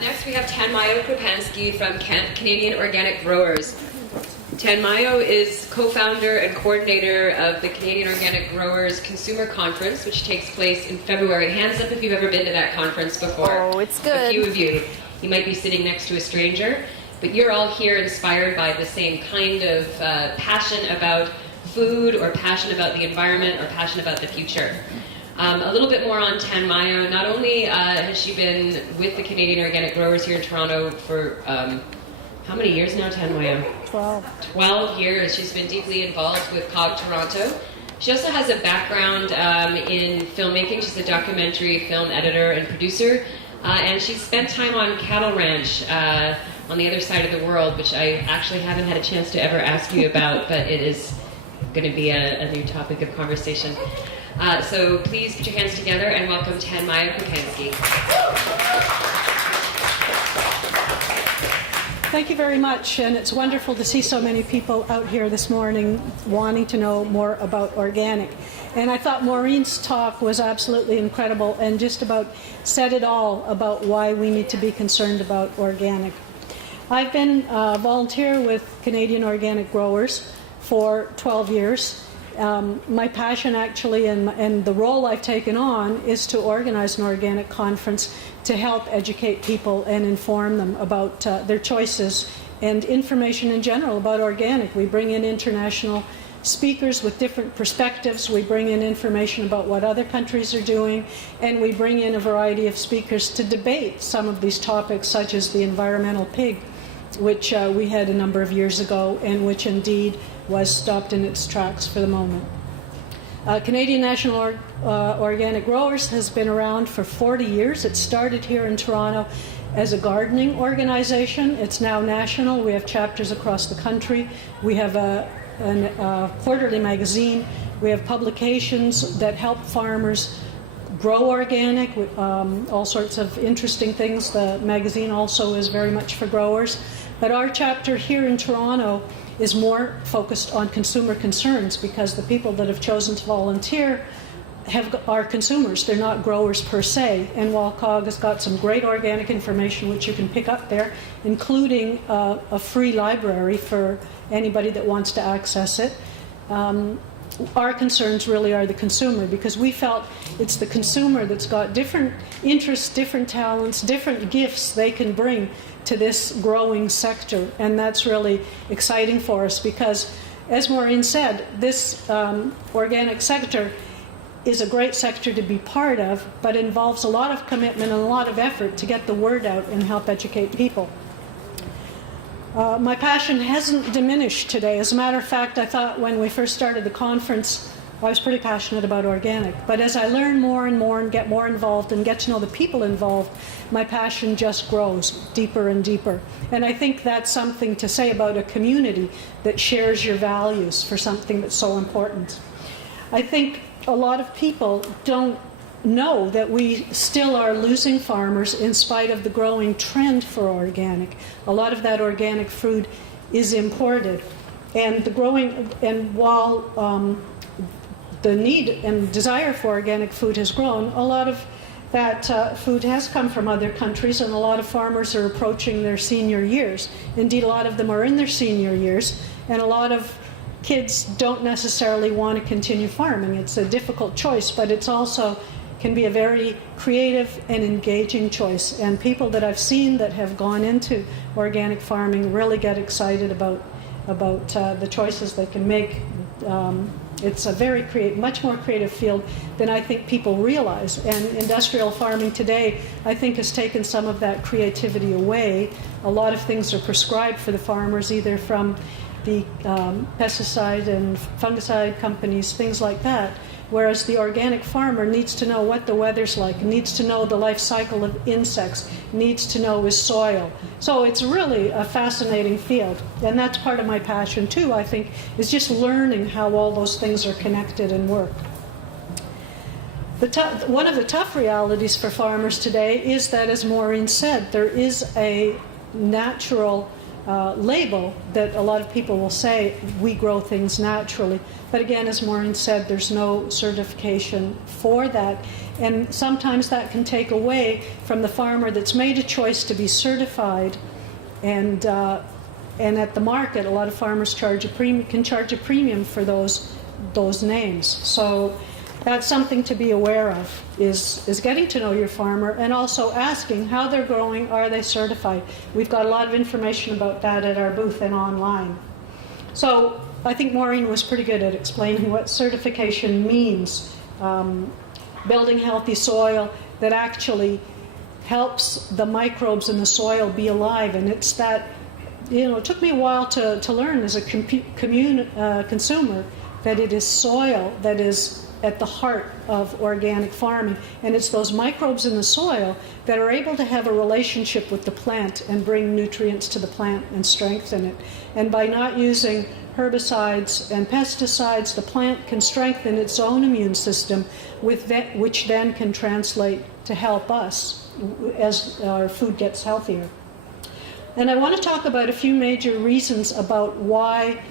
Next we have Tanmayo Krupanszky from Canadian Organic Growers. Tanmayo is co-founder and coordinator of the Canadian Organic Growers Consumer Conference, which takes place in February. Hands up if you've ever been to that conference before. Oh, it's good. A few of you. You might be sitting next to a stranger, but you're all here inspired by the same kind of passion about food, or passion about the environment, or passion about the future. A little bit more on Tanmayo. Not only has she been with the Canadian Organic Growers here in Toronto for how many years now, Tanmayo? 12. 12 years. She's been deeply involved with COG Toronto. She also has a background in filmmaking. She's a documentary film editor and producer. And she's spent time on cattle ranch on the other side of the world, which I actually haven't had a chance to ever ask you about, but it is going to be a new topic of conversation. So please put your hands together and welcome Tanmayo Krupanszky. Thank you very much, and it's wonderful to see so many people out here this morning wanting to know more about organic. And I thought Maureen's talk was absolutely incredible and just about said it all about why we need to be concerned about organic. I've been a volunteer with Canadian Organic Growers for 12 years. My passion actually and the role I've taken on is to organize an organic conference to help educate people and inform them about their choices and information in general about organic. We bring in international speakers with different perspectives. We bring in information about what other countries are doing, and we bring in a variety of speakers to debate some of these topics, such as the environmental pig, which we had a number of years ago and which indeed was stopped in its tracks for the moment. Canadian National Organic Growers has been around for 40 years. It started here in Toronto as a gardening organization. It's now national. We have chapters across the country. We have a quarterly magazine. We have publications that help farmers grow organic, all sorts of interesting things. The magazine also is very much for growers. But our chapter here in Toronto is more focused on consumer concerns, because the people that have chosen to volunteer are consumers. They're not growers per se. And while COG has got some great organic information which you can pick up there, including a free library for anybody that wants to access it, our concerns really are the consumer, because we felt it's the consumer that's got different interests, different talents, different gifts they can bring to this growing sector. And that's really exciting for us, because, as Maureen said, this organic sector is a great sector to be part of, but involves a lot of commitment and a lot of effort to get the word out and help educate people. My passion hasn't diminished today. As a matter of fact, I thought when we first started the conference, I was pretty passionate about organic. But as I learn more and more and get more involved and get to know the people involved, my passion just grows deeper and deeper. And I think that's something to say about a community that shares your values for something that's so important. I think a lot of people don't know that we still are losing farmers in spite of the growing trend for organic. A lot of that organic food is imported, and while the need and desire for organic food has grown, a lot of that food has come from other countries, and a lot of farmers are approaching their senior years. Indeed, a lot of them are in their senior years, and a lot of kids don't necessarily want to continue farming. It's a difficult choice, but it's also can be a very creative and engaging choice. And people that I've seen that have gone into organic farming really get excited about the choices they can make. It's a very much more creative field than I think people realize. And industrial farming today, I think, has taken some of that creativity away. A lot of things are prescribed for the farmers, either from the pesticide and fungicide companies, things like that. Whereas the organic farmer needs to know what the weather's like, needs to know the life cycle of insects, needs to know his soil. So it's really a fascinating field. And that's part of my passion too, I think, is just learning how all those things are connected and work. One of the tough realities for farmers today is that, as Maureen said, there is a natural label that a lot of people will say we grow things naturally. But again, as Maureen said, there's no certification for that. And sometimes that can take away from the farmer that's made a choice to be certified. And at the market, a lot of farmers can charge a premium for those names. So that's something to be aware of, is getting to know your farmer and also asking how they're growing, are they certified? We've got a lot of information about that at our booth and online. So I think Maureen was pretty good at explaining what certification means. Building healthy soil that actually helps the microbes in the soil be alive. And it's that, it took me a while to learn as a consumer that it is soil that is at the heart of organic farming. And it's those microbes in the soil that are able to have a relationship with the plant and bring nutrients to the plant and strengthen it. And by not using herbicides and pesticides, the plant can strengthen its own immune system, which then can translate to help us as our food gets healthier. And I want to talk about a few major reasons about why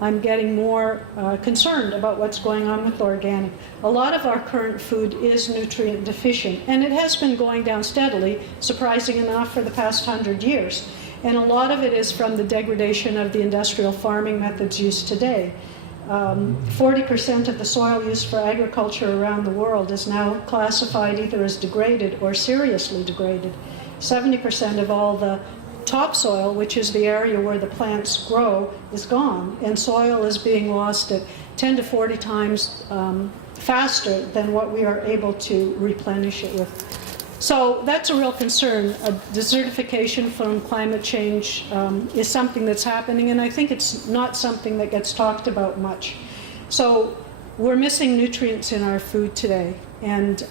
I'm getting more concerned about what's going on with organic. A lot of our current food is nutrient deficient, and it has been going down steadily, surprising enough, for the past 100 years. And a lot of it is from the degradation of the industrial farming methods used today. 40% of the soil used for agriculture around the world is now classified either as degraded or seriously degraded. 70% of all the topsoil, which is the area where the plants grow, is gone, and soil is being lost at 10 to 40 times faster than what we are able to replenish it with. So that's a real concern. Desertification from climate change is something that's happening, and I think it's not something that gets talked about much. So we're missing nutrients in our food today, and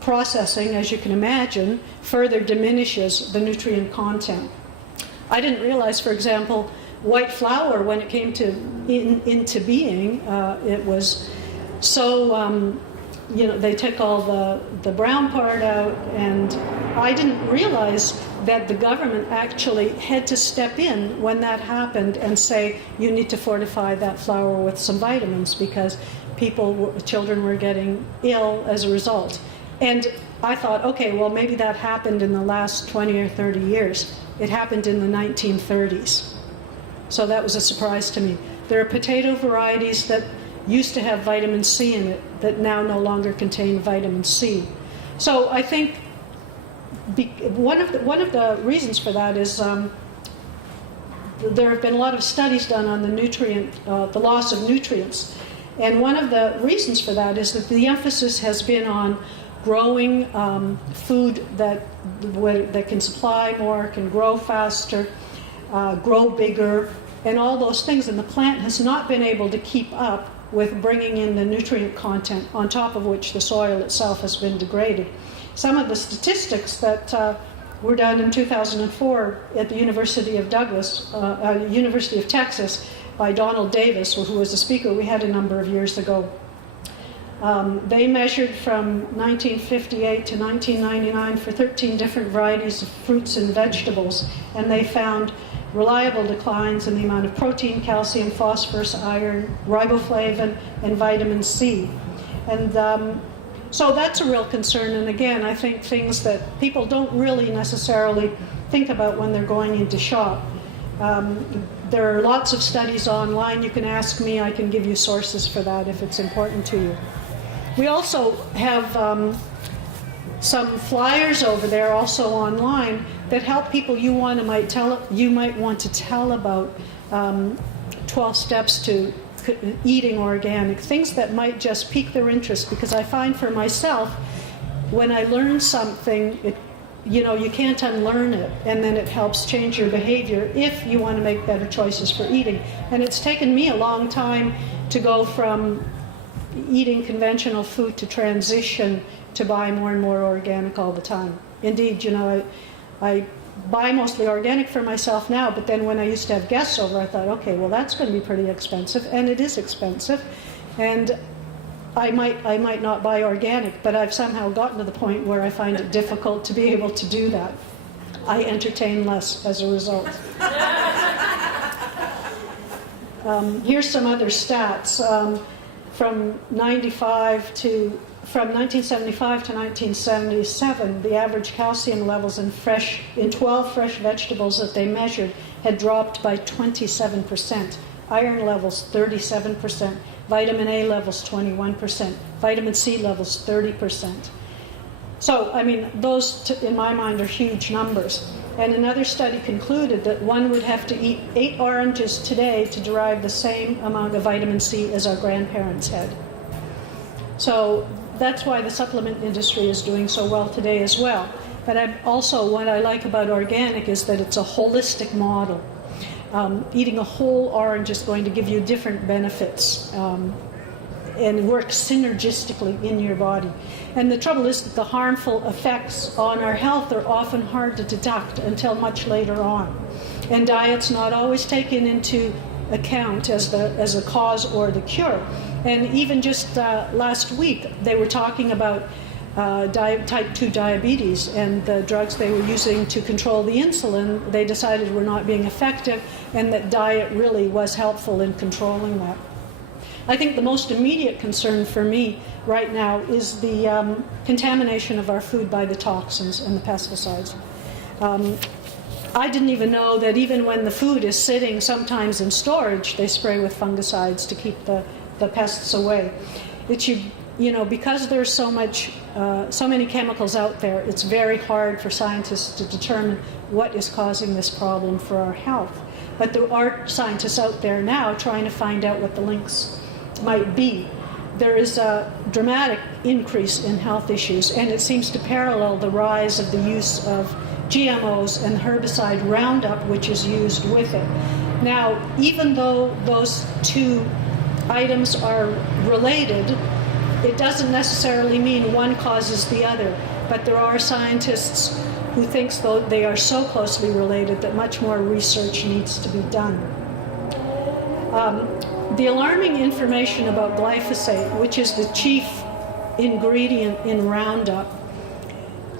processing, as you can imagine, further diminishes the nutrient content. I didn't realize, for example, white flour, when it came into being, it was so, they took all the brown part out, and I didn't realize that the government actually had to step in when that happened and say, you need to fortify that flour with some vitamins because children were getting ill as a result. And I thought, okay, well, maybe that happened in the last 20 or 30 years. It happened in the 1930s. So that was a surprise to me. There are potato varieties that used to have vitamin C in it that now no longer contain vitamin C. So I think one of the reasons for that is there have been a lot of studies done on the loss of nutrients. And one of the reasons for that is that the emphasis has been on growing food that can supply more, can grow faster, grow bigger, and all those things. And the plant has not been able to keep up with bringing in the nutrient content, on top of which the soil itself has been degraded. Some of the statistics that were done in 2004 at the University of Texas by Donald Davis, who was a speaker we had a number of years ago. They measured from 1958 to 1999 for 13 different varieties of fruits and vegetables, and they found reliable declines in the amount of protein, calcium, phosphorus, iron, riboflavin, and vitamin C. And so that's a real concern, and again, I think things that people don't really necessarily think about when they're going into shop. There are lots of studies online. You can ask me. I can give you sources for that if it's important to you. We also have some flyers over there, also online, that help people you might want to tell about 12 steps to eating organic, things that might just pique their interest. Because I find for myself, when I learn something, you can't unlearn it, and then it helps change your behavior if you want to make better choices for eating. And it's taken me a long time to go from eating conventional food to transition to buy more and more organic all the time. Indeed, I buy mostly organic for myself now, but then when I used to have guests over, I thought, okay, well, that's going to be pretty expensive, and it is expensive, and I might not buy organic, but I've somehow gotten to the point where I find it difficult to be able to do that. I entertain less as a result. Here's some other stats. From 1975 to 1977, the average calcium levels in 12 fresh vegetables that they measured had dropped by 27%. Iron levels 37%, vitamin A levels 21%, vitamin C levels 30%. So, I mean, those, in my mind, are huge numbers. And another study concluded that one would have to eat 8 oranges today to derive the same amount of vitamin C as our grandparents had. So that's why the supplement industry is doing so well today as well. But what I like about organic is that it's a holistic model. Eating a whole orange is going to give you different benefits and work synergistically in your body. And the trouble is that the harmful effects on our health are often hard to deduct until much later on. And diet's not always taken into account as a cause or the cure. And even just last week, they were talking about type 2 diabetes, and the drugs they were using to control the insulin, they decided were not being effective, and that diet really was helpful in controlling that. I think the most immediate concern for me right now is the contamination of our food by the toxins and the pesticides. I didn't even know that even when the food is sitting sometimes in storage, they spray with fungicides to keep the pests away. Because there's so many chemicals out there, it's very hard for scientists to determine what is causing this problem for our health. But there are scientists out there now trying to find out what the links might be. There is a dramatic increase in health issues, and it seems to parallel the rise of the use of GMOs and the herbicide Roundup, which is used with it. Now, even though those two items are related, it doesn't necessarily mean one causes the other, but there are scientists who think though they are so closely related that much more research needs to be done. The alarming information about glyphosate, which is the chief ingredient in Roundup,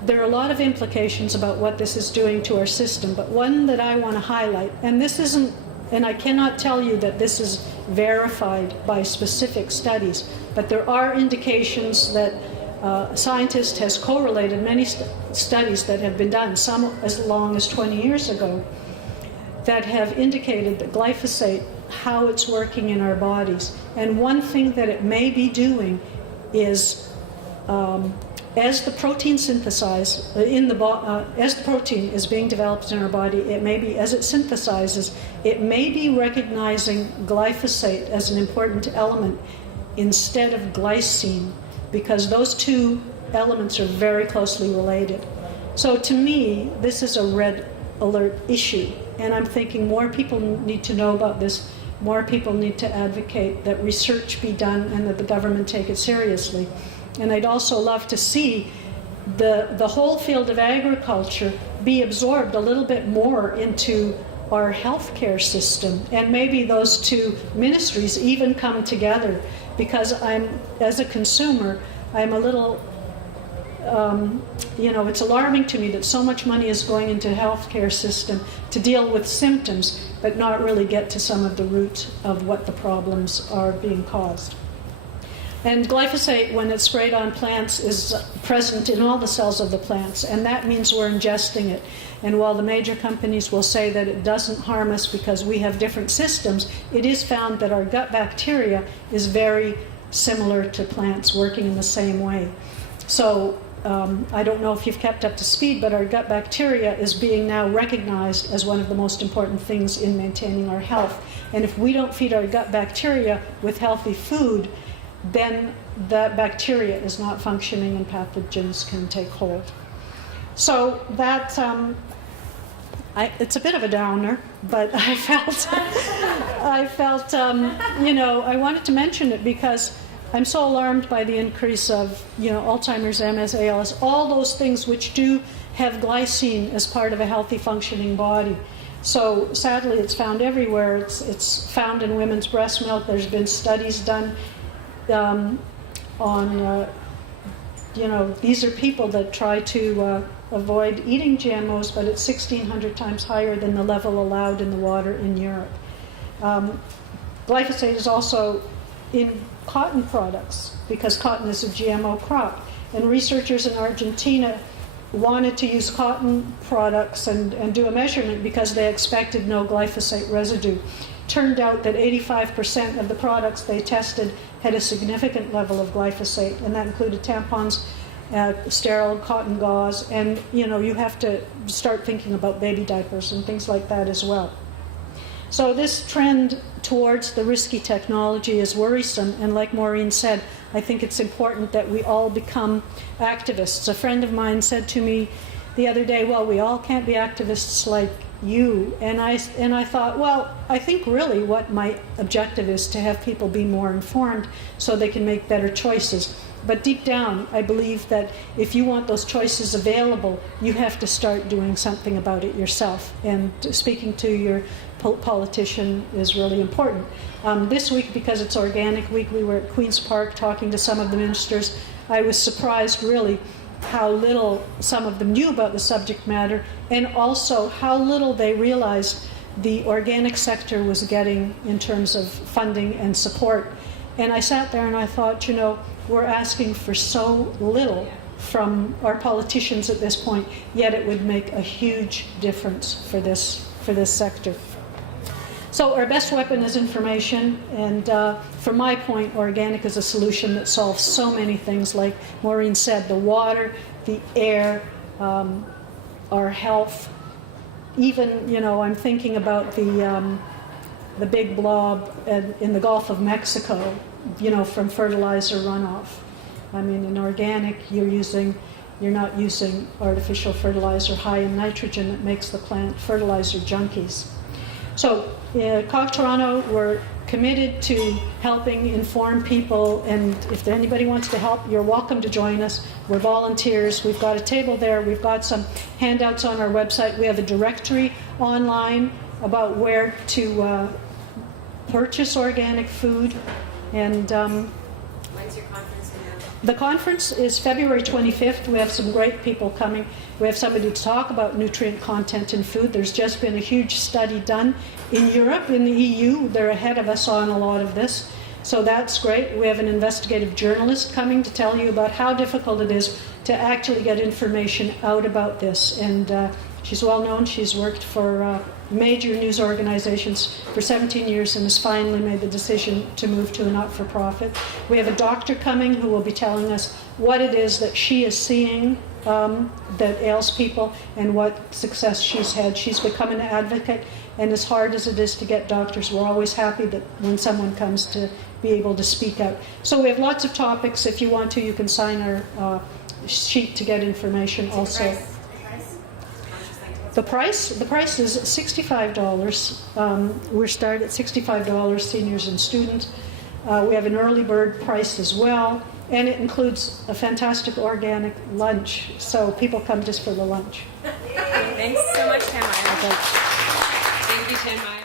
there are a lot of implications about what this is doing to our system, but one that I want to highlight, and I cannot tell you that this is verified by specific studies, but there are indications that scientists has correlated many studies that have been done, some as long as 20 years ago, that have indicated that glyphosate, how it's working in our bodies. And one thing that it may be doing is, as the protein as the protein is being developed in our body, it may be, as it synthesizes, it may be recognizing glyphosate as an important element instead of glycine, because those two elements are very closely related. So to me, this is a red alert issue, and I'm thinking more people need to know about this, more people need to advocate that research be done and that the government take it seriously. And I'd also love to see the whole field of agriculture be absorbed a little bit more into our healthcare system, and maybe those two ministries even come together, because as a consumer, I'm a little, it's alarming to me that so much money is going into the healthcare system to deal with symptoms, but not really get to some of the root of what the problems are being caused. And glyphosate, when it's sprayed on plants, is present in all the cells of the plants, and that means we're ingesting it. And while the major companies will say that it doesn't harm us because we have different systems, it is found that our gut bacteria is very similar to plants, working in the same way. So I don't know if you've kept up to speed, but our gut bacteria is being now recognized as one of the most important things in maintaining our health. And if we don't feed our gut bacteria with healthy food, then the bacteria is not functioning and pathogens can take hold. So that, it's a bit of a downer, but I felt, I wanted to mention it because I'm so alarmed by the increase of, Alzheimer's, MS, ALS, all those things which do have glycine as part of a healthy functioning body. So sadly, it's found everywhere. It's found in women's breast milk. There's been studies done on, these are people that try to avoid eating GMOs, but it's 1,600 times higher than the level allowed in the water in Europe. Glyphosate is also in cotton products because cotton is a GMO crop. And researchers in Argentina wanted to use cotton products and do a measurement because they expected no glyphosate residue. Turned out that 85% of the products they tested had a significant level of glyphosate, and that included tampons, sterile cotton gauze, and you have to start thinking about baby diapers and things like that as well. So this trend towards the risky technology is worrisome, and like Maureen said, I think it's important that we all become activists. A friend of mine said to me the other day, well, we all can't be activists like you. And I thought, well, I think really what my objective is to have people be more informed so they can make better choices. But deep down, I believe that if you want those choices available, you have to start doing something about it yourself. And speaking to your politician is really important. This week, because it's Organic Week, we were at Queen's Park talking to some of the ministers. I was surprised, really, how little some of them knew about the subject matter, and also how little they realized the organic sector was getting in terms of funding and support. And I sat there and I thought, we're asking for so little from our politicians at this point, yet it would make a huge difference for this sector. So our best weapon is information, and from my point, organic is a solution that solves so many things, like Maureen said, the water, the air, our health. Even, I'm thinking about the big blob in the Gulf of Mexico, from fertilizer runoff. I mean, in organic, you're not using artificial fertilizer high in nitrogen that makes the plant fertilizer junkies. So, COG Toronto, we're committed to helping inform people, and if anybody wants to help, you're welcome to join us. We're volunteers. We've got a table there. We've got some handouts on our website. We have a directory online about where to purchase organic food. And when's your conference now? The conference is February 25th. We have some great people coming. We have somebody to talk about nutrient content in food. There's just been a huge study done in Europe, in the EU. They're ahead of us on a lot of this. So that's great. We have an investigative journalist coming to tell you about how difficult it is to actually get information out about this. And she's well known. She's worked for major news organizations for 17 years and has finally made the decision to move to a not-for-profit. We have a doctor coming who will be telling us what it is that she is seeing that ails people and what success she's had. She's become an advocate, and as hard as it is to get doctors, we're always happy that when someone comes to be able to speak out. So we have lots of topics. If you want to, you can sign our sheet to get information also. The price is $65. We're started at $65, seniors and students. We have an early bird price as well, and it includes a fantastic organic lunch. So people come just for the lunch. Thanks so much, Tanmayo. Thank you, Tanmayo.